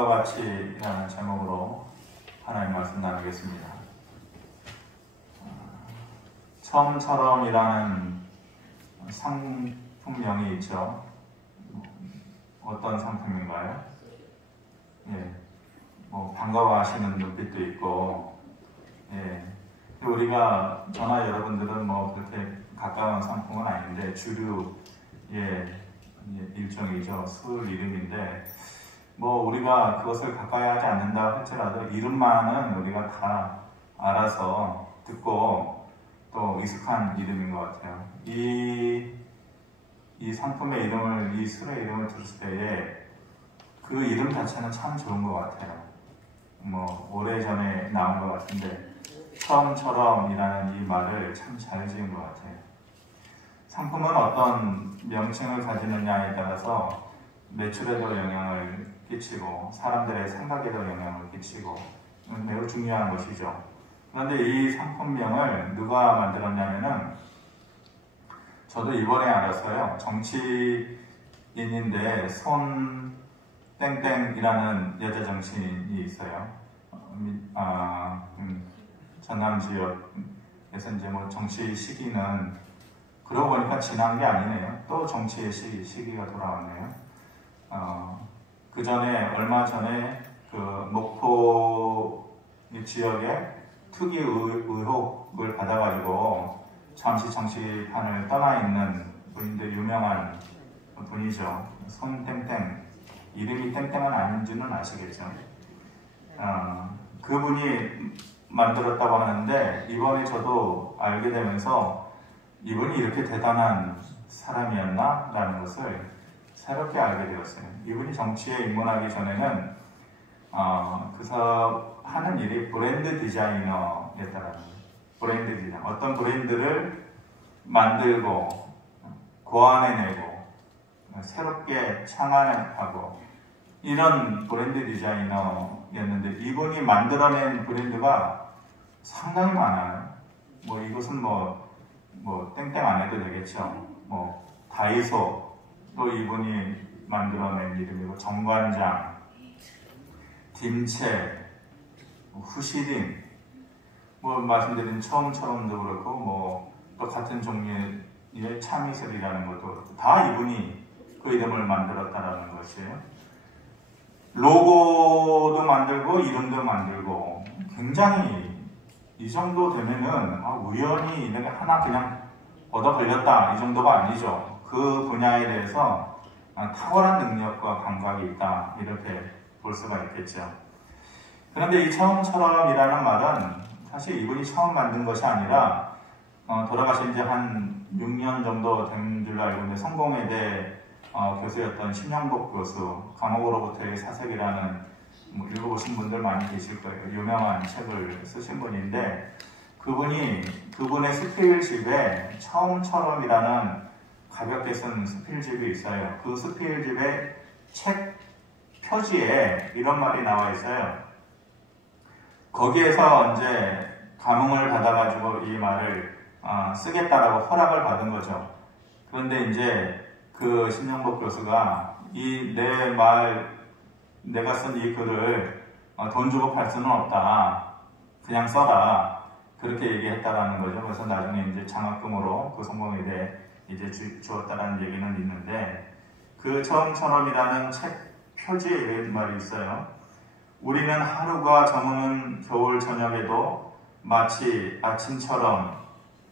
다음과 같이라는 제목으로 하나님 말씀 나누겠습니다. 처음처럼이라는 상품명이 있죠. 어떤 상품인가요? 예, 반가워하시는 눈빛도 있고, 예. 우리가 저나 여러분들은 그렇게 가까운 상품은 아닌데 주류의 일종이죠. 술 이름인데 우리가 그것을 가까이 하지 않는다 할지라도 이름만은 우리가 다 알아서 듣고 또 익숙한 이름인 것 같아요. 이 상품의 이름을, 이 술의 이름을 들었을 때에 그 이름 자체는 참 좋은 것 같아요. 오래전에 나온 것 같은데 처음처럼이라는 이 말을 참 잘 지은 것 같아요. 상품은 어떤 명칭을 가지느냐에 따라서 매출에도 영향을 끼치고 사람들의 생각에도 영향을 끼치고 매우 중요한 것이죠. 그런데 이 상품명을 누가 만들었냐면은 저도 이번에 알았어요. 정치인인데 손땡땡이라는 여자 정치인이 있어요. 전남 지역에서 이제 정치 시기는 그러고 보니까 지난 게 아니네요. 또 정치의 시기가 돌아왔네요. 얼마 전에 그 목포 지역에 투기 의혹을 받아가지고 잠시 정치판을 떠나 있는 분인데 유명한 분이죠. 손땡땡. 이름이 땡땡은 아닌지는 아시겠죠? 그분이 만들었다고 하는데 이번에 저도 알게 되면서 이분이 이렇게 대단한 사람이었나? 라는 것을 새롭게 알게 되었어요. 이분이 정치에 입문하기 전에는 하는 일이 브랜드 디자이너였다라는 거예요. 브랜드 디자인. 어떤 브랜드를 만들고 고안해내고 새롭게 창안하고 이런 브랜드 디자이너였는데 이분이 만들어낸 브랜드가 상당히 많아요. 이것은 땡땡 안 해도 되겠죠. 다이소 또 이분이 만들어낸 이름이고 정관장, 딤체, 후시딘 말씀드린 처음처럼도 그렇고 또 같은 종류의 참이슬이라는 것도 다 이분이 그 이름을 만들었다라는 것이에요. 로고도 만들고 이름도 만들고 굉장히 이 정도 되면은 우연히 내가 하나 그냥 얻어 걸렸다 이 정도가 아니죠. 그 분야에 대해서 탁월한 능력과 감각이 있다 이렇게 볼 수가 있겠죠. 그런데 이 처음처럼이라는 말은 사실 이분이 처음 만든 것이 아니라 돌아가신 지 한 6년 정도 된 줄로 알고 있는데 성공회대 교수였던 심영복 교수, 감옥으로부터의 사색이라는 읽어보신 분들 많이 계실 거예요. 유명한 책을 쓰신 분인데 그분의 스필집에 처음처럼이라는 가볍게 쓴 스필집이 있어요. 그 스필집의 책 표지에 이런 말이 나와 있어요. 거기에서 이제 감흥을 받아가지고 이 말을 쓰겠다라고 허락을 받은 거죠. 그런데 이제 그 심영복 교수가 내가 쓴 이 글을 돈 주고 팔 수는 없다. 그냥 써라. 그렇게 얘기했다라는 거죠. 그래서 나중에 이제 장학금으로 그 성공회대에 이제 주었다라는 얘기는 있는데 그 처음처럼이라는 책 표지에 이런 말이 있어요. 우리는 하루가 저무는 겨울 저녁에도 마치 아침처럼,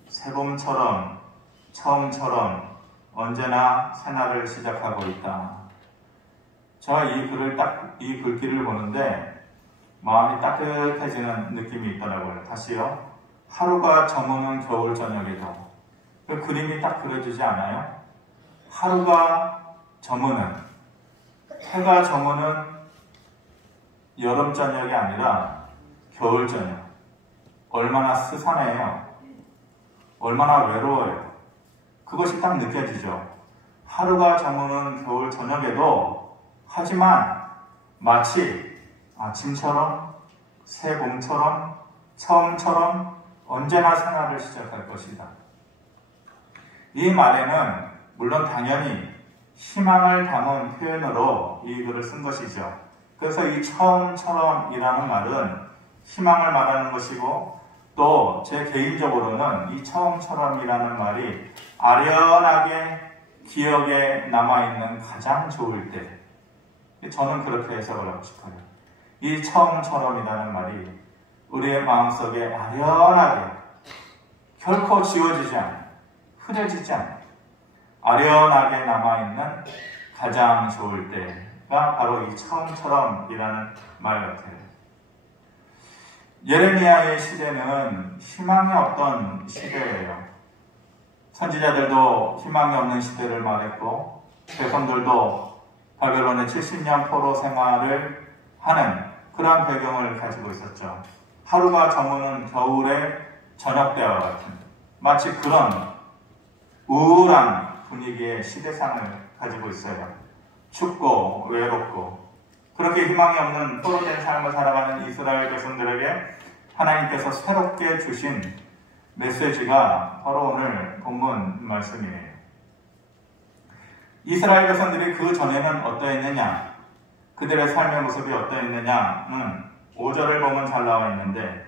새봄처럼, 처음처럼 언제나 새날을 시작하고 있다. 제가 이 글귀를 보는데 마음이 따뜻해지는 느낌이 있더라고요. 다시요. 하루가 저무는 겨울 저녁에도. 그 그림이 딱 그려지지 않아요? 하루가 저무는, 해가 저무는 여름 저녁이 아니라 겨울 저녁. 얼마나 스산해요. 얼마나 외로워요. 그것이 딱 느껴지죠. 하루가 저무는 겨울 저녁에도 하지만 마치 아침처럼, 새봄처럼, 처음처럼 언제나 생활을 시작할 것이다. 이 말에는 물론 당연히 희망을 담은 표현으로 이 글을 쓴 것이죠. 그래서 이 처음처럼이라는 말은 희망을 말하는 것이고, 또 제 개인적으로는 이 처음처럼이라는 말이 아련하게 기억에 남아있는 가장 좋을 때, 저는 그렇게 해석을 하고 싶어요. 이 처음처럼이라는 말이 우리의 마음속에 아련하게 결코 지워지지 않는, 흐려지지 않는 아련하게 남아있는 가장 좋을 때가 바로 이 처음처럼이라는 말 같아요. 예레미야의 시대는 희망이 없던 시대예요. 선지자들도 희망이 없는 시대를 말했고, 백성들도 바벨론의 70년 포로 생활을 하는 그런 배경을 가지고 있었죠. 하루가 저무는 겨울의 저녁 때와 같은 마치 그런 우울한 분위기의 시대상을 가지고 있어요. 춥고 외롭고 그렇게 희망이 없는 포로된 삶을 살아가는 이스라엘 백성들에게 하나님께서 새롭게 주신 메시지가 바로 오늘 본문 말씀이에요. 이스라엘 백성들이 그 전에는 어떠했느냐, 그들의 삶의 모습이 어떠했느냐는 5절을 보면 잘 나와 있는데,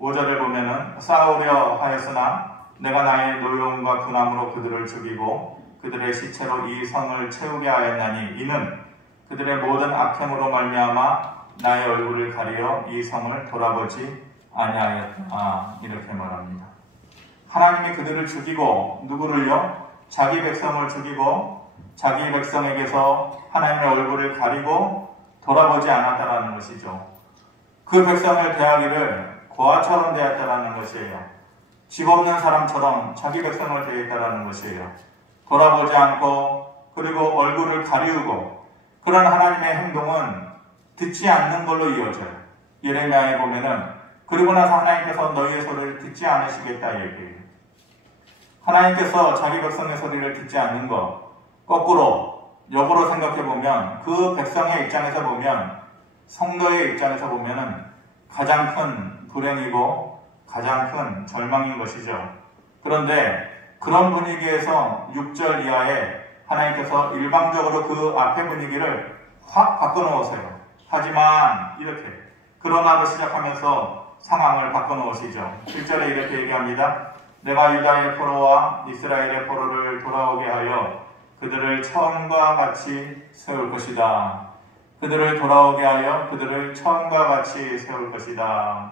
5절을 보면은 싸우려 하였으나 내가 나의 노여움과 분함으로 그들을 죽이고 그들의 시체로 이 성을 채우게 하였나니 이는 그들의 모든 악행으로 말미암아 나의 얼굴을 가리어 이 성을 돌아보지 아니하였다. 이렇게 말합니다. 하나님이 그들을 죽이고, 누구를요? 자기 백성을 죽이고 자기 백성에게서 하나님의 얼굴을 가리고 돌아보지 않았다라는 것이죠. 그 백성을 대하기를 고아처럼 대했다라는 것이에요. 집 없는 사람처럼 자기 백성을 대했다라는 것이에요. 돌아보지 않고 그리고 얼굴을 가리우고, 그런 하나님의 행동은 듣지 않는 걸로 이어져요. 예레미야에 보면은 그리고 나서 하나님께서 너희의 소리를 듣지 않으시겠다 얘기해요. 하나님께서 자기 백성의 소리를 듣지 않는 것, 거꾸로 역으로 생각해 보면 그 백성의 입장에서 보면, 성도의 입장에서 보면은 가장 큰 불행이고 가장 큰 절망인 것이죠. 그런데 그런 분위기에서 6절 이하에 하나님께서 일방적으로 그 앞의 분위기를 확 바꿔놓으세요. 하지만 이렇게, 그러나로 시작하면서 상황을 바꿔놓으시죠. 7절에 이렇게 얘기합니다. 내가 유다의 포로와 이스라엘의 포로를 돌아오게 하여 그들을 처음과 같이 세울 것이다. 그들을 돌아오게 하여 그들을 처음과 같이 세울 것이다.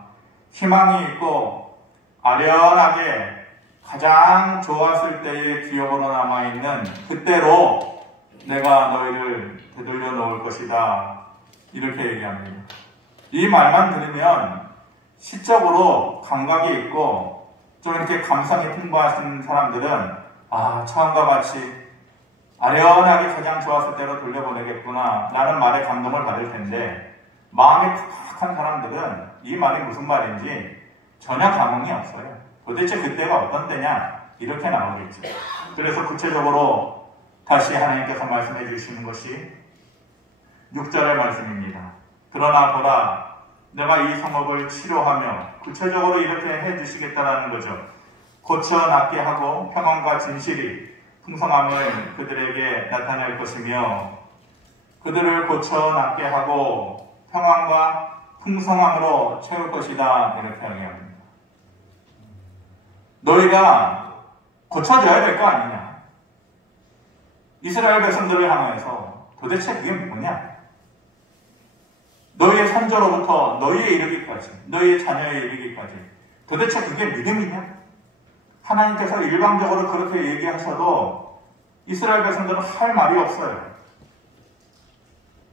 희망이 있고 아련하게 가장 좋았을 때의 기억으로 남아있는 그때로 내가 너희를 되돌려 놓을 것이다. 이렇게 얘기합니다. 이 말만 들으면 시적으로 감각이 있고 좀 이렇게 감성이 풍부하신 사람들은 처음과 같이 아련하게 가장 좋았을 때로 돌려보내겠구나 라는 말에 감동을 받을 텐데, 마음이 팍팍한 사람들은 이 말이 무슨 말인지 전혀 감흥이 없어요. 도대체 그때가 어떤 때냐? 이렇게 나오겠죠. 그래서 구체적으로 다시 하나님께서 말씀해 주시는 것이 6절의 말씀입니다. 그러나 보라, 내가 이 성읍을 치료하며, 구체적으로 이렇게 해 주시겠다라는 거죠. 고쳐 낫게 하고 평안과 진실이 풍성함을 그들에게 나타낼 것이며, 그들을 고쳐 낫게 하고 평안과 풍성함으로 채울 것이다. 이렇게 얘기합니다. 너희가 고쳐져야 될 거 아니냐? 이스라엘 백성들을 향해서 도대체 그게 뭐냐? 너희의 선조로부터 너희에 이르기까지, 너희의 자녀에 이르기까지 도대체 그게 믿음이냐? 하나님께서 일방적으로 그렇게 얘기하셔도 이스라엘 백성들은 할 말이 없어요.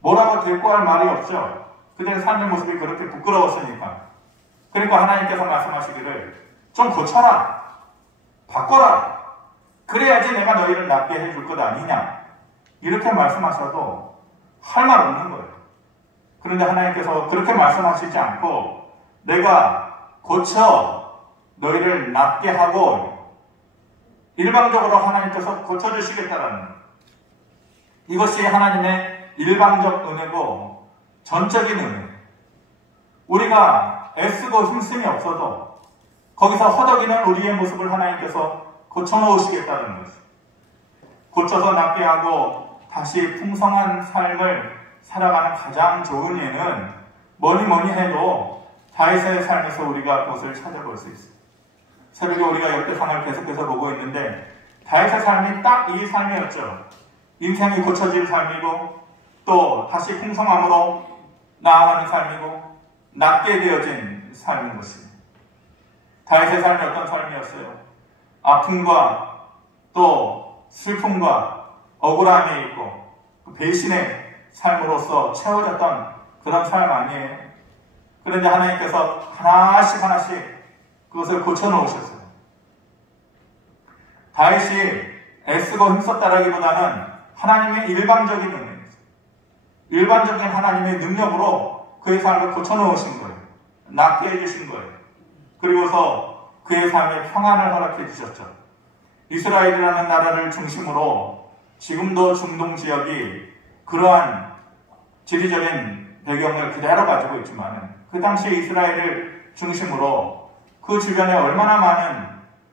뭐라고 대꾸할 말이 없죠. 그들의 삶의 모습이 그렇게 부끄러웠으니까. 그러니까 하나님께서 말씀하시기를 좀 고쳐라, 바꿔라, 그래야지 내가 너희를 낫게 해줄 것 아니냐, 이렇게 말씀하셔도 할 말 없는 거예요. 그런데 하나님께서 그렇게 말씀하시지 않고 내가 고쳐 너희를 낫게 하고, 일방적으로 하나님께서 고쳐주시겠다라는 거예요. 이것이 하나님의 일방적 은혜고 전적인 은혜. 우리가 애쓰고 힘씀이 없어도 거기서 허덕이는 우리의 모습을 하나님께서 고쳐놓으시겠다는 것이죠. 고쳐서 낫게 하고 다시 풍성한 삶을 살아가는 가장 좋은 예는 뭐니 해도 다윗의 삶에서 우리가 그것을 찾아볼 수 있어요. 새벽에 우리가 역대상을 계속해서 보고 있는데 다윗의 삶이 딱 이 삶이었죠. 인생이 고쳐질 삶이고 또 다시 풍성함으로 나아가는 삶이고 낫게 되어진 삶인 것입니다. 다윗의 삶이 어떤 삶이었어요? 아픔과 또 슬픔과 억울함에 있고 배신의 삶으로서 채워졌던 그런 삶 아니에요. 그런데 하나님께서 하나씩 그것을 고쳐놓으셨어요. 다윗이 애쓰고 힘썼다라기보다는 하나님의 일방적인 능력이었어요. 일반적인 하나님의 능력으로 그의 삶을 고쳐놓으신 거예요. 낫게 해주신 거예요. 그리고서 그의 삶에 평안을 허락해 주셨죠. 이스라엘이라는 나라를 중심으로 지금도 중동 지역이 그러한 지리적인 배경을 그대로 가지고 있지만 그 당시 이스라엘을 중심으로 그 주변에 얼마나 많은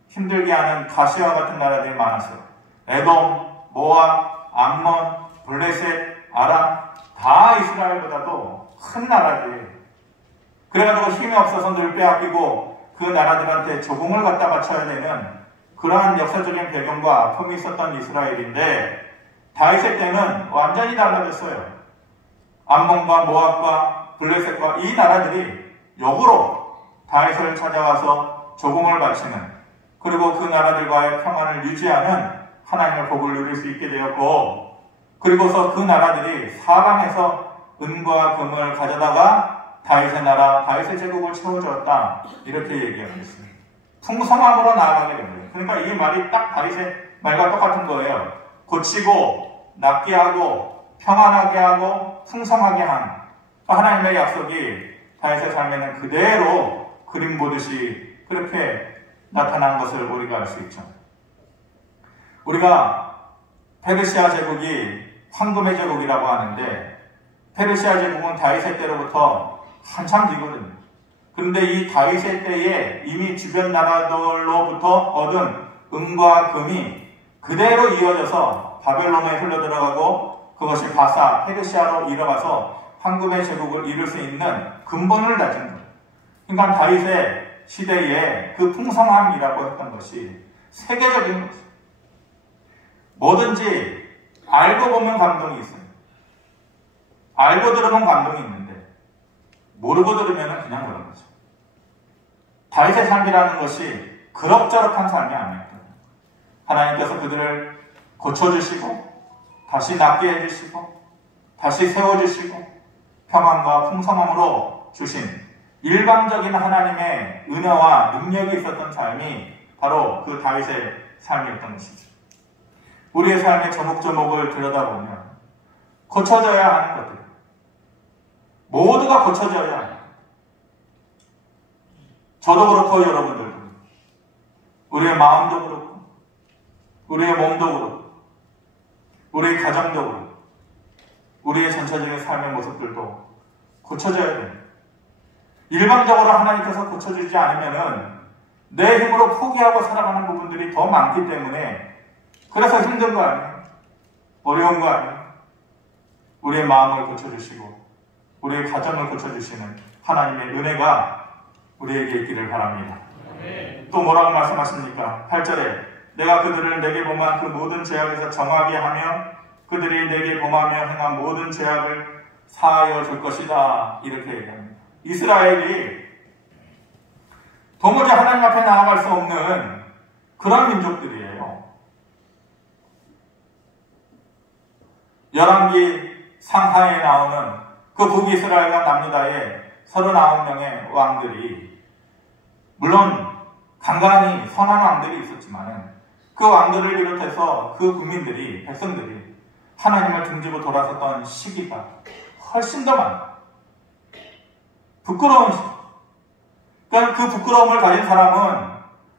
힘들게 하는 가시와 같은 나라들이 많았어요. 에돔, 모압, 암몬, 블레셋, 아람 다 이스라엘보다도 큰 나라들이에요. 그래가지고 힘이 없어서 늘 빼앗기고 그 나라들한테 조공을 갖다 바쳐야 되는 그러한 역사적인 배경과 아픔이 있었던 이스라엘인데 다윗의 때는 완전히 달라졌어요. 암몬과 모압과 블레셋과 이 나라들이 역으로 다윗을 찾아와서 조공을 바치는 그리고 그 나라들과의 평안을 유지하는 하나님의 복을 누릴 수 있게 되었고 그리고서 그 나라들이 사방에서 은과 금을 가져다가 다윗의 나라, 다윗의 제국을 채워주었다 이렇게 얘기하고 있습니다. 풍성함으로 나아가게 됩니다. 그러니까 이 말이 딱 다윗의 말과 똑같은 거예요. 고치고 낫게 하고 평안하게 하고 풍성하게 한 하나님의 약속이 다윗의 삶에는 그대로 그림 보듯이 그렇게 나타난 것을 우리가 알 수 있죠. 우리가 페르시아 제국이 황금의 제국이라고 하는데 페르시아 제국은 다윗의 때로부터 한참 뒤거든요. 그런데 이 다윗의 때에 이미 주변 나라들로부터 얻은 은과 금이 그대로 이어져서 바벨론에 흘러들어가고 그것이 바사, 페르시아로 이어가서 황금의 제국을 이룰 수 있는 근본을 다진 거예요. 그러니까 다윗의 시대에 그 풍성함이라고 했던 것이 세계적인 것이에요. 뭐든지 알고 보면 감동이 있어요. 알고 들으면 감동이 있는데 모르고 들으면 그냥 그런 거죠. 다윗의 삶이라는 것이 그럭저럭한 삶이 아니었거든요. 하나님께서 그들을 고쳐주시고 다시 낫게 해주시고 다시 세워주시고 평안과 풍성함으로 주신 일방적인 하나님의 은혜와 능력이 있었던 삶이 바로 그 다윗의 삶이었던 것이죠. 우리의 삶의 조목조목을 들여다보면 고쳐져야 하는 것들 모두가 고쳐져야 합니다. 저도 그렇고 여러분들도 우리의 마음도 그렇고 우리의 몸도 그렇고 우리의 가정도 그렇고 우리의 전체적인 삶의 모습들도 고쳐져야 됩니다. 일방적으로 하나님께서 고쳐주지 않으면 내 힘으로 포기하고 살아가는 부분들이 더 많기 때문에 그래서 힘든 거 아니에요. 어려운 거 아니에요. 우리의 마음을 고쳐주시고 우리의 가정을 고쳐주시는 하나님의 은혜가 우리에게 있기를 바랍니다. 또 뭐라고 말씀하십니까? 8절에 내가 그들을 내게 범한 그 모든 죄악에서 정하게 하며 그들이 내게 범하며 행한 모든 죄악을 사하여 줄 것이다. 이렇게 얘기합니다. 이스라엘이 도무지 하나님 앞에 나아갈 수 없는 그런 민족들이에요. 열왕기 상하에 나오는 그 북이스라엘과 남유다의 39명의 왕들이 물론 간간히 선한 왕들이 있었지만 그 왕들을 비롯해서 그 국민들이 백성들이 하나님을 등지고 돌아섰던 시기가 훨씬 더 많아요. 부끄러운 시기. 그러니까 그 부끄러움을 가진 사람은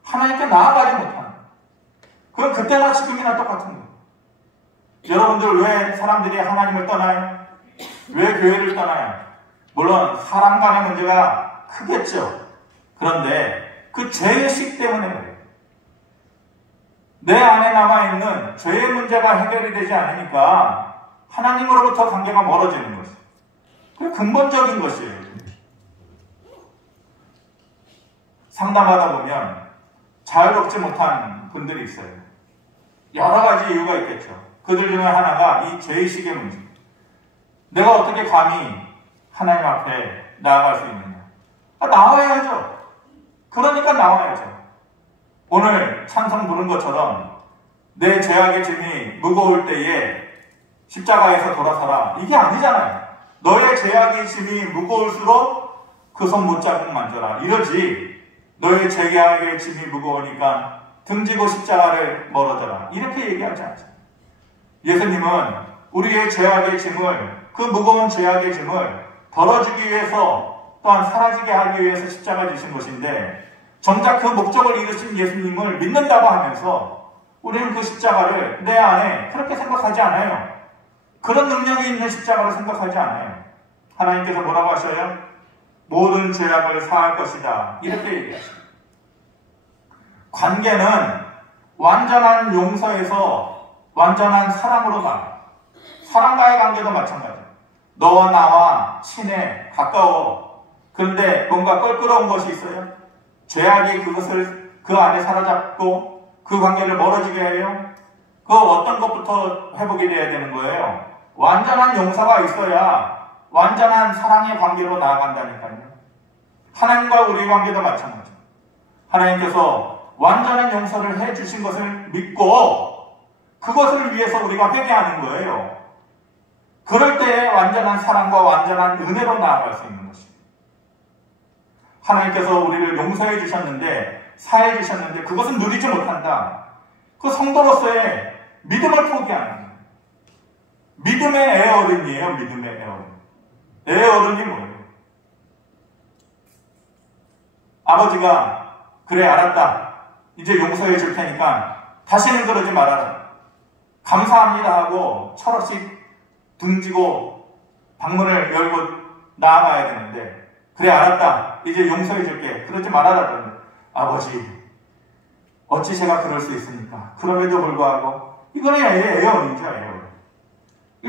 하나님께 나아가지 못하는 그건 그때나 지금이나 똑같은 거예요. 여러분들 왜 사람들이 하나님을 떠나요? 왜 교회를 떠나요? 물론 사람 간의 문제가 크겠죠. 그런데 그 죄의식 때문에 그래요. 내 안에 남아있는 죄의 문제가 해결이 되지 않으니까 하나님으로부터 관계가 멀어지는 것이에요. 그게 근본적인 것이에요. 상담하다 보면 자유롭지 못한 분들이 있어요. 여러 가지 이유가 있겠죠. 그들 중에 하나가 이 죄의식의 문제. 내가 어떻게 감히 하나님 앞에 나아갈 수 있느냐. 나와야죠. 그러니까 나와야죠. 오늘 찬송 부른 것처럼 내 죄악의 짐이 무거울 때에 십자가에서 돌아서라. 이게 아니잖아요. 너의 죄악의 짐이 무거울수록 그 손 못자국 만져라. 이러지. 너의 죄악의 짐이 무거우니까 등지고 십자가를 멀어져라. 이렇게 얘기하지 않죠. 예수님은 우리의 죄악의 짐을, 그 무거운 죄악의 짐을 덜어주기 위해서 또한 사라지게 하기 위해서 십자가 지신 것인데, 정작 그 목적을 이루신 예수님을 믿는다고 하면서 우리는 그 십자가를 내 안에 그렇게 생각하지 않아요. 그런 능력이 있는 십자가를 생각하지 않아요. 하나님께서 뭐라고 하셔요? 모든 죄악을 사할 것이다. 이렇게 얘기하십니다. 관계는 완전한 용서에서 완전한 사랑으로 나아요. 사랑과의 관계도 마찬가지예요. 너와 나와 친해, 가까워. 그런데 뭔가 껄끄러운 것이 있어요. 죄악이 그것을 그 안에 사로잡고 그 관계를 멀어지게 해요. 그 어떤 것부터 회복이 돼야 되는 거예요? 완전한 용서가 있어야 완전한 사랑의 관계로 나아간다니까요. 하나님과 우리의 관계도 마찬가지예요. 하나님께서 완전한 용서를 해주신 것을 믿고 그것을 위해서 우리가 회개하는 거예요. 그럴 때 완전한 사랑과 완전한 은혜로 나아갈 수 있는 것입니다. 하나님께서 우리를 용서해 주셨는데, 사해 주셨는데 그것은 누리지 못한다. 그 성도로서의 믿음을 포기하는 거예요. 믿음의 애어른이에요. 믿음의 애어른. 애어른이 뭐예요? 아버지가 그래 알았다. 이제 용서해 줄 테니까 다시는 그러지 말아라. 감사합니다 하고 철없이 등지고 방문을 열고 나아가야 되는데, 그래 알았다. 이제 용서해 줄게. 그러지 말아라. 그러는데, 아버지 어찌 제가 그럴 수 있습니까? 그럼에도 불구하고 이거는 애어른이죠. 애어른.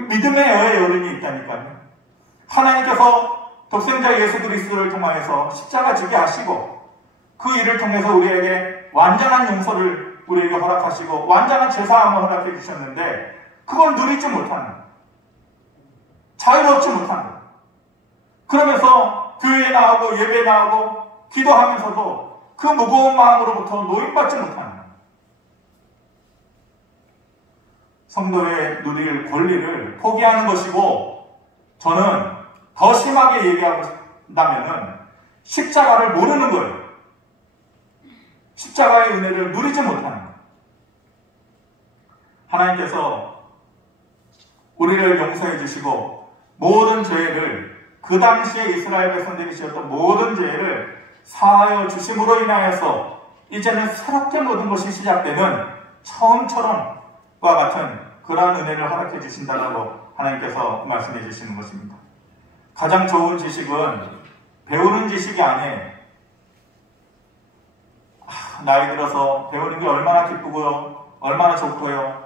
믿음의 애어른이 있다니까요. 하나님께서 독생자 예수 그리스도를 통하여서 십자가 지게 하시고 그 일을 통해서 우리에게 완전한 용서를 우리에게 허락하시고 완전한 제사함을 허락해 주셨는데, 그걸 누리지 못하는 거예요. 자유롭지 못하는 거예요. 그러면서 교회에 나오고 예배에 나오고 기도하면서도 그 무거운 마음으로부터 노임받지 못하는 거예요. 성도의 누릴 권리를 포기하는 것이고, 저는 더 심하게 얘기하고 싶다면은 십자가를 모르는 거예요. 십자가의 은혜를 누리지 못하는 거예요. 하나님께서 우리를 용서해 주시고 모든 죄를, 그 당시에 이스라엘 백성들이 지었던 모든 죄를 사하여 주심으로 인하여서 이제는 새롭게 모든 것이 시작되는 처음처럼과 같은 그러한 은혜를 허락해 주신다라고 하나님께서 말씀해 주시는 것입니다. 가장 좋은 지식은 배우는 지식이 아니에요. 나이 들어서 배우는 게 얼마나 기쁘고요, 얼마나 좋고요.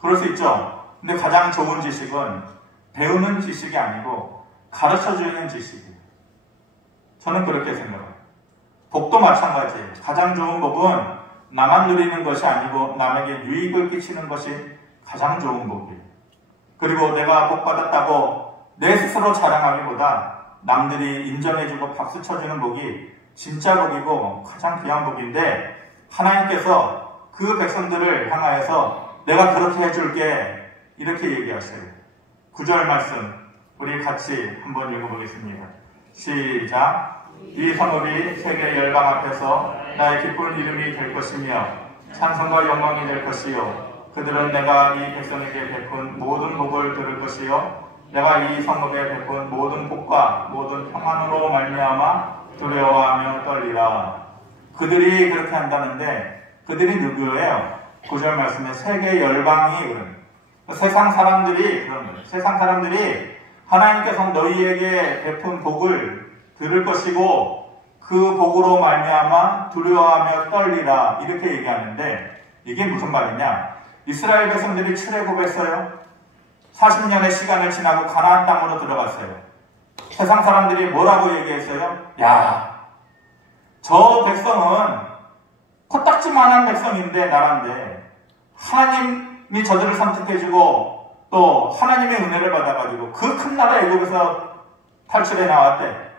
그럴 수 있죠. 근데 가장 좋은 지식은 배우는 지식이 아니고 가르쳐주는 지식이에요. 저는 그렇게 생각해요. 복도 마찬가지예요. 가장 좋은 복은 나만 누리는 것이 아니고 남에게 유익을 끼치는 것이 가장 좋은 복이에요. 그리고 내가 복 받았다고 내 스스로 자랑하기보다 남들이 인정해주고 박수 쳐주는 복이 진짜 복이고 가장 귀한 복인데, 하나님께서 그 백성들을 향하여서 내가 그렇게 해줄게 이렇게 얘기하세요. 9절 말씀 우리 같이 한번 읽어보겠습니다. 시작. 이 성읍이 세계 열방 앞에서 나의 기쁜 이름이 될 것이며 찬송과 영광이 될 것이요, 그들은 내가 이 백성에게 베푼 모든 복을 들을 것이요, 내가 이 성읍에 베푼 모든 복과 모든 평안으로 말미암아 두려워하며 떨리라. 그들이 그렇게 한다는데 그들이 누구예요? 9절 말씀에 세계 열방이 그런, 세상 사람들이 그런 거예요. 세상 사람들이 하나님께서 너희에게 베푼 복을 들을 것이고 그 복으로 말미암아 두려워하며 떨리라 이렇게 얘기하는데, 이게 무슨 말이냐? 이스라엘 백성들이 출애굽했어요. 40년의 시간을 지나고 가나안 땅으로 들어갔어요. 세상 사람들이 뭐라고 얘기했어요? 야, 저 백성은 코딱지만한 백성인데 나라인데 하나님이 저들을 선택해주고 또 하나님의 은혜를 받아가지고 그 큰 나라 애국에서 탈출해 나왔대.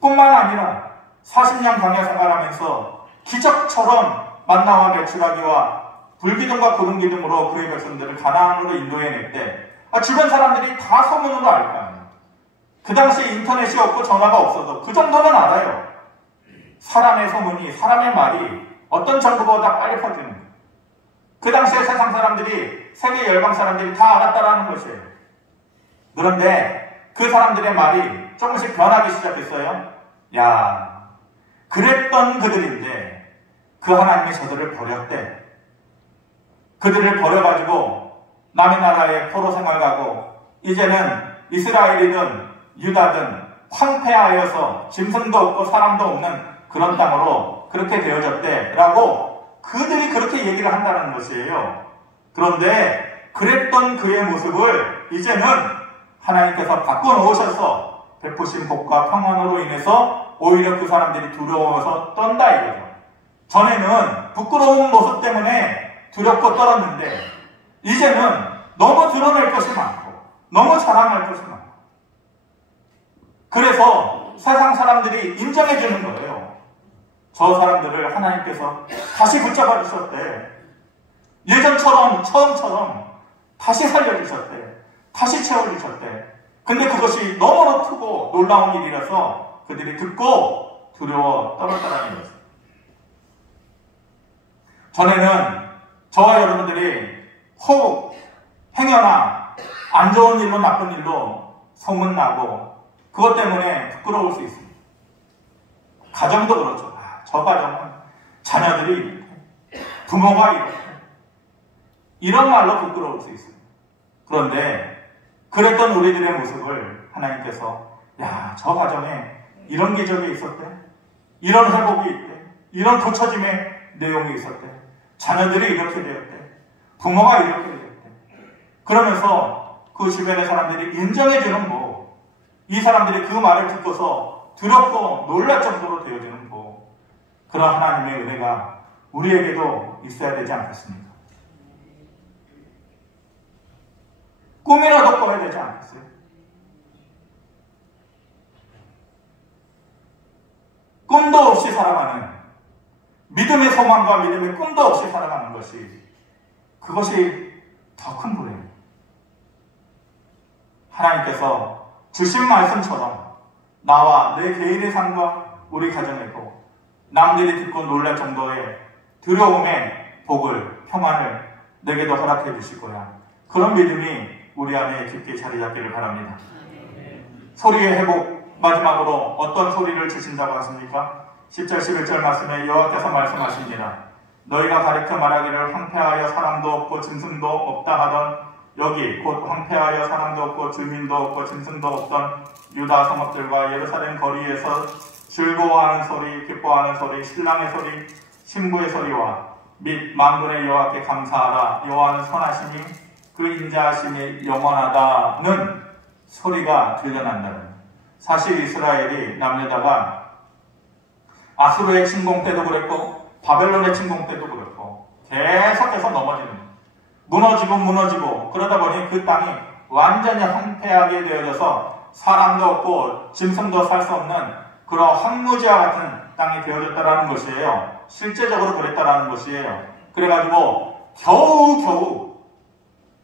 뿐만 아니라 40년 광야 생활하면서 기적처럼 만나와 메추라기와 불기둥과 구름기둥으로 그의 백성들을 가나안으로 인도해냈대. 주변 사람들이 다 소문으로 알 거 아니에요. 그 당시에 인터넷이 없고 전화가 없어도 그 정도는 알아요. 사람의 소문이, 사람의 말이 어떤 정보보다 빨리 퍼지는 거예요. 그 당시에 세상 사람들이, 세계 열방 사람들이 다 알았다라는 것이에요. 그런데 그 사람들의 말이 조금씩 변하기 시작했어요. 야, 그랬던 그들인데 그 하나님이 저들을 버렸대. 그들을 버려가지고 남의 나라에 포로 생활 가고 이제는 이스라엘이든 유다든 황폐하여서 짐승도 없고 사람도 없는 그런 땅으로 그렇게 되어졌대 라고 그들이 그렇게 얘기를 한다는 것이에요. 그런데 그랬던 그의 모습을 이제는 하나님께서 바꿔놓으셔서 베푸신 복과 평안으로 인해서 오히려 그 사람들이 두려워서 떤다 이거죠. 전에는 부끄러운 모습 때문에 두렵고 떨었는데 이제는 너무 드러낼 것이 많고 너무 자랑할 것이 많고 그래서 세상 사람들이 인정해 주는 거예요. 저 사람들을 하나님께서 다시 붙잡아 주셨대. 예전처럼 처음처럼 다시 살려주셨대. 다시 채워주셨대. 근데 그것이 너무나 크고 놀라운 일이라서 그들이 듣고 두려워 떨었다는 것입니다. 전에는 저와 여러분들이 혹 행여나 안 좋은 일로 나쁜 일로 소문나고 그것 때문에 부끄러울 수 있습니다. 가정도 그렇죠. 저 가정은 자녀들이 이렇게, 부모가 이렇게 이런 말로 부끄러울 수 있습니다. 그런데 그랬던 우리들의 모습을 하나님께서 야, 저 가정에 이런 기적이 있었대. 이런 회복이 있대. 이런 고쳐짐의 내용이 있었대. 자녀들이 이렇게 되었대. 부모가 이렇게 되었대. 그러면서 그 주변의 사람들이 인정해주는 법, 이 사람들이 그 말을 듣고서 두렵고 놀랄 정도로 되어지는 법, 그런 하나님의 은혜가 우리에게도 있어야 되지 않겠습니까? 꿈이라도 꿔야 되지 않겠어요? 꿈도 없이 살아가는, 믿음의 소망과 믿음의 꿈도 없이 살아가는 것이, 그것이 더 큰 불행입니다. 하나님께서 주신 말씀처럼 나와 내 개인의 삶과 우리 가정에도 남들이 듣고 놀랄 정도의 두려움의 복을, 평안을 내게도 허락해 주실 거야. 그런 믿음이 우리 안에 깊게 자리 잡기를 바랍니다. 소리의 회복, 마지막으로 어떤 소리를 주신다고 하십니까? 10절 11절 말씀에 여호와께서 말씀하십니다. 너희가 가르쳐 말하기를 황폐하여 사람도 없고 짐승도 없다 하던 여기 곧 황폐하여 사람도 없고 주민도 없고 짐승도 없던 유다 성읍들과 예루살렘 거리에서 즐거워하는 소리, 기뻐하는 소리, 신랑의 소리, 신부의 소리와 및 만군의 여호와께 감사하라. 여호와는 선하시니 그 인자하심이 영원하다는 소리가 들려난다는. 사실 이스라엘이 남유다가 아수르의 침공 때도 그랬고 바벨론의 침공 때도 그랬고 계속해서 무너지고 그러다 보니 그 땅이 완전히 황폐하게 되어져서 사람도 없고 짐승도 살 수 없는 그런 황무지와 같은 땅이 되어졌다라는 것이에요. 실제적으로 그랬다라는 것이에요. 그래가지고 겨우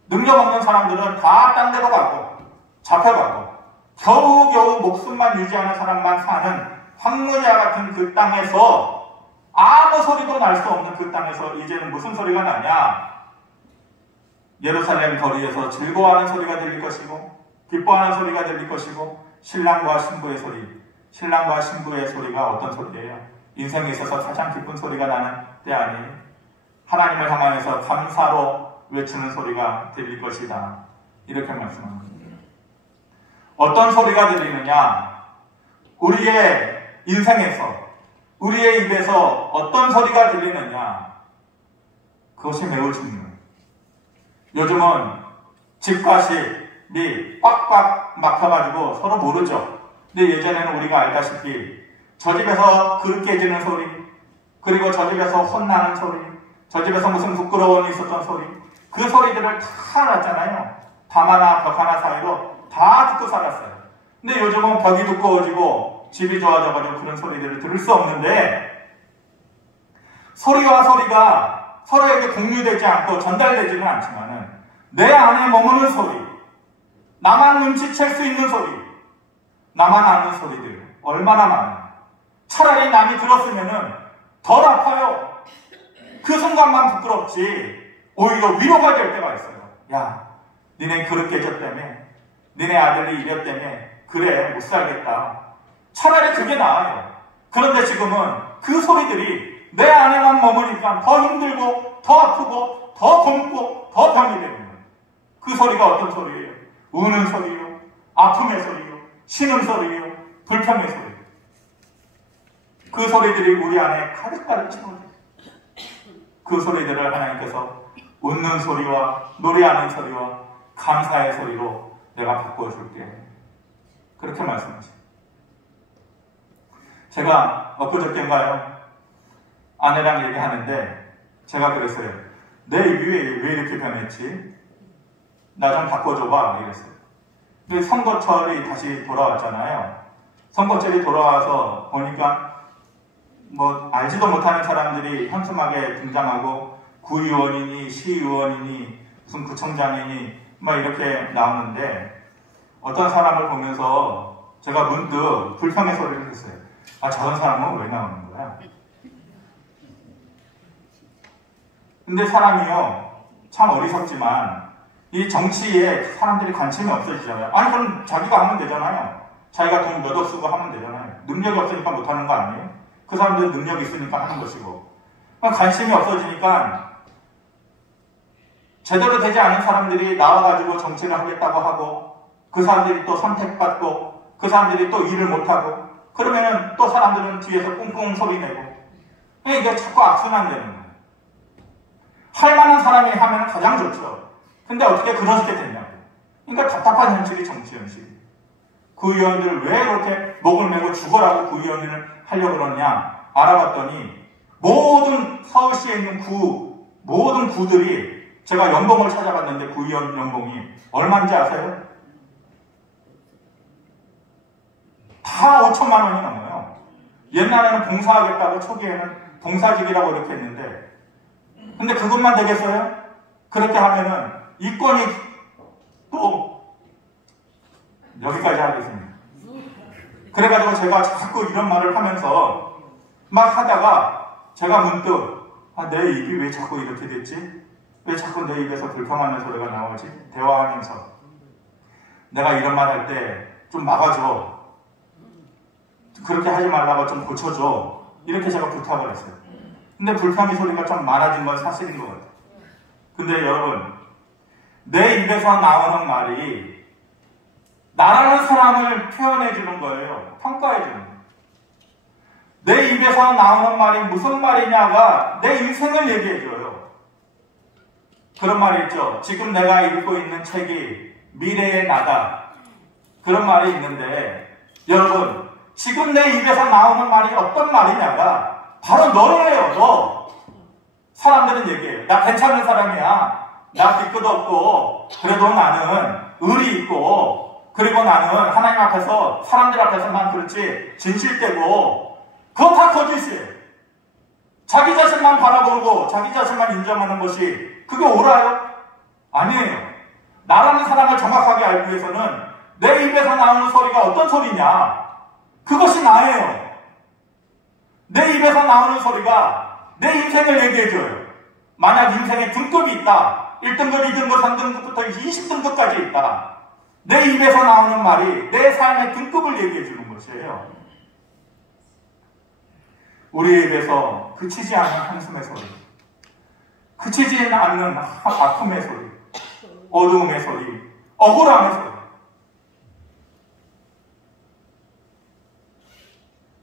능력 없는 사람들은 다 딴 데로 가고 잡혀가고 겨우 목숨만 유지하는 사람만 사는 황무지와 같은 그 땅에서 아무 소리도 날 수 없는 그 땅에서 이제는 무슨 소리가 나냐? 예루살렘 거리에서 즐거워하는 소리가 들릴 것이고 기뻐하는 소리가 들릴 것이고 신랑과 신부의 소리가 어떤 소리예요? 인생에 있어서 가장 기쁜 소리가 나는 때 아니에요? 하나님을 향하여서 감사로 외치는 소리가 들릴 것이다. 이렇게 말씀합니다. 어떤 소리가 들리느냐? 우리의 인생에서 우리의 입에서 어떤 소리가 들리느냐? 그것이 매우 중요해요. 요즘은 집과 집이 꽉꽉 막혀가지고 서로 모르죠. 근데 예전에는 우리가 알다시피 저 집에서 그릇 깨지는 소리, 그리고 저 집에서 혼나는 소리, 저 집에서 무슨 부끄러움이 있었던 소리, 그 소리들을 다 알았잖아요. 담 하나 벽 하나 사이로 다 듣고 살았어요. 근데 요즘은 벽이 두꺼워지고 집이 좋아져가지고 그런 소리들을 들을 수 없는데, 소리와 소리가 서로에게 공유되지 않고 전달되지는 않지만은 내 안에 머무는 소리, 나만 눈치챌 수 있는 소리, 나만 아는 소리들 얼마나 많아요. 차라리 남이 들었으면은 덜 아파요. 그 순간만 부끄럽지 오히려 위로가 될 때가 있어요. 야, 니네 그릇 깨졌다며, 니네 아들이 이랬다며, 그래 못 살겠다. 차라리 그게 나아요. 그런데 지금은 그 소리들이 내 안에만 머무니까 더 힘들고 더 아프고 더 굶고 더 병이 되는 거예요. 그 소리가 어떤 소리예요? 우는 소리요, 아픔의 소리요, 쉬는 소리요, 불평의 소리요. 그 소리들이 우리 안에 가득가득 채워져요. 그 소리들을 하나님께서 웃는 소리와 노래하는 소리와 감사의 소리로 내가 바꿔줄게, 그렇게 말씀하세요. 제가 엊그저께인가요? 아내랑 얘기하는데 제가 그랬어요. 내 입이 왜 이렇게 변했지? 나 좀 바꿔줘봐 이랬어요. 근데 선거철이 다시 돌아왔잖아요. 선거철이 돌아와서 보니까 뭐 알지도 못하는 사람들이 현수막에 등장하고 구의원이니 시의원이니 무슨 구청장이니 막 이렇게 나오는데, 어떤 사람을 보면서 제가 문득 불평의 소리를 했어요. 아, 저런 사람은 왜 나오는 거야? 근데 사람이요, 참 어리석지만 이 정치에 사람들이 관심이 없어지잖아요. 아니 그럼 자기가 하면 되잖아요. 자기가 돈 몇 억 쓰고 하면 되잖아요. 능력이 없으니까 못하는 거 아니에요? 그 사람들은 능력이 있으니까 하는 것이고. 관심이 없어지니까 제대로 되지 않은 사람들이 나와가지고 정치를 하겠다고 하고, 그 사람들이 또 선택받고, 그 사람들이 또 일을 못하고, 그러면은 또 사람들은 뒤에서 꿍꿍 소리 내고, 이게 자꾸 악순환되는 거예요. 할 만한 사람이 하면 가장 좋죠. 근데 어떻게 그렇게 됐냐고. 그러니까 답답한 현실이 정치 현실이. 구의원들을 왜 그렇게 목을 메고 죽어라고 구의원들을 하려고 그러냐 알아봤더니, 모든 서울시에 있는 모든 구들이, 제가 연봉을 찾아봤는데 구의원 연봉이 얼마인지 아세요? 다 5천만 원이 넘어요. 옛날에는 봉사하겠다고 초기에는 봉사직이라고 이렇게 했는데, 근데 그것만 되겠어요? 그렇게 하면은 이권이 또 여기까지 하겠습니다. 그래가지고 제가 자꾸 이런 말을 하면서 막 하다가 제가 문득, 내 입이 왜 자꾸 이렇게 됐지? 왜 자꾸 내 입에서 불평하는 소리가 나오지? 대화하면서 내가 이런 말 할 때 좀 막아줘, 그렇게 하지 말라고 좀 고쳐줘, 이렇게 제가 부탁을 했어요. 근데 불평의 소리가 좀 많아진 건 사실인 것 같아요. 근데 여러분, 내 입에서 나오는 말이 나라는 사람을 표현해 주는 거예요. 평가해 주는 거예요. 내 입에서 나오는 말이 무슨 말이냐가 내 인생을 얘기해 줘요. 그런 말이 있죠. 지금 내가 읽고 있는 책이 미래의 나다, 그런 말이 있는데, 여러분, 지금 내 입에서 나오는 말이 어떤 말이냐가 바로 너예요. 너. 사람들은 얘기해요. 나 괜찮은 사람이야. 나 뒤끝 없고, 그래도 나는 의리 있고, 그리고 나는 하나님 앞에서, 사람들 앞에서만 그렇지 진실되고, 그거 다 거짓이에요. 자기 자신만 바라보고 자기 자신만 인정하는 것이 그게 옳아요? 아니에요. 나라는 사람을 정확하게 알기 위해서는 내 입에서 나오는 소리가 어떤 소리냐, 그것이 나예요. 내 입에서 나오는 소리가 내 인생을 얘기해줘요. 만약 인생에 등급이 있다, 1등급, 2등급, 3등급부터 20등급까지 있다, 내 입에서 나오는 말이 내 삶의 등급을 얘기해주는 것이에요. 우리의 입에서 그치지 않는 한숨의 소리, 그치지 않는 아픔의 소리, 어두움의 소리, 억울함의 소리,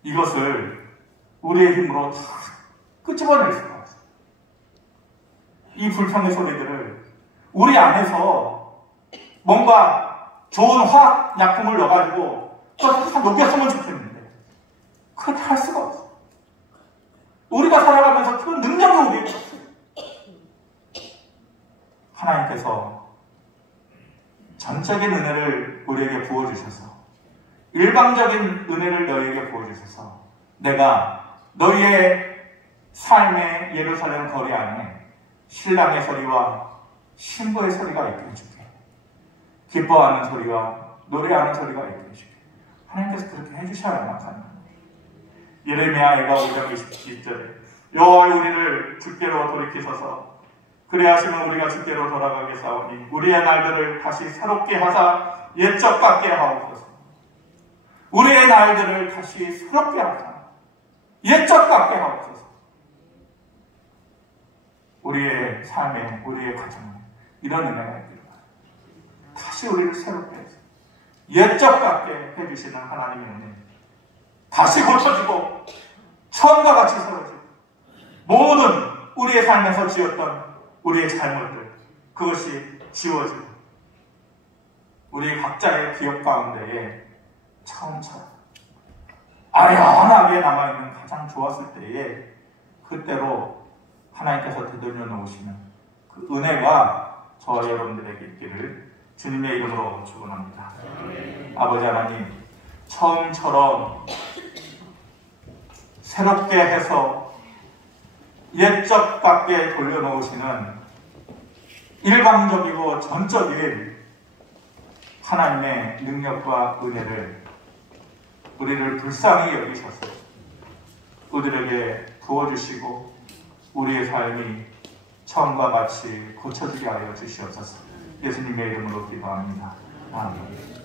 이것을 우리의 힘으로 다 끄집어낼 수가 없어요. 이 불평의 소리들을 우리 안에서 뭔가 좋은 화학약품을 넣어가지고 더 높였으면 좋겠는데 그렇게 할 수가 없어. 우리가 살아가면서 그 능력이 우리에게 없어요. 하나님께서 전적인 은혜를 우리에게 부어주셔서 일방적인 은혜를 너희에게 부어주셔서 내가 너희의 삶의 예루살렘 거리 안에 신랑의 소리와 신부의 소리가 있게 해줄게. 기뻐하는 소리와 노래하는 소리가 있게 해줄게. 하나님께서 그렇게 해주셔야만 가능합니다. 예레미야가 5장 27절에 여호와여 우리를 주께로 돌이키소서 그리하시면 우리가 주께로 돌아가겠사오니 우리의 날들을 다시 새롭게 하사 옛적 같게 하옵소서. 우리의 날들을 다시 새롭게 하사 옛적 같게 하옵소서. 우리의 삶에 우리의 가정에 이런 은혜가 있기를 바랍니다. 다시 우리를 새롭게 해서 옛적 같게 해주시는 하나님의 은혜 다시 고쳐주고 처음과 같이 세워지고 모든 우리의 삶에서 지었던 우리의 잘못들 그것이 지워지고 우리 각자의 기억 가운데에 처음처럼 아련하게 남아있는 가장 좋았을 때에 그때로 하나님께서 되돌려 놓으시는 그 은혜가 저와 여러분들에게 있기를 주님의 이름으로 축원합니다. 아버지 하나님 처음처럼 새롭게 해서 옛적 같게 돌려놓으시는 일방적이고 전적인 하나님의 능력과 은혜를 우리를 불쌍히 여기셔서 우리에게 부어주시고 우리의 삶이 처음과 같이 고쳐지게 하여 주시옵소서. 예수님의 이름으로 기도합니다. 아멘.